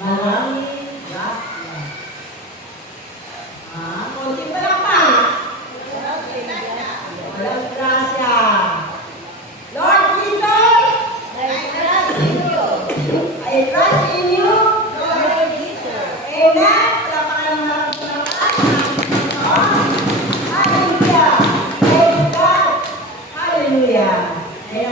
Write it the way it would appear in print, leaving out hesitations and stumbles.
Maraming grasya. Konti pa lang pa. Walang grasya. Lord Jesus, I trust in you. Lord Jesus. Amen. Palapakan ng lakas. Hallelujah. Praise God. Hallelujah. Kaya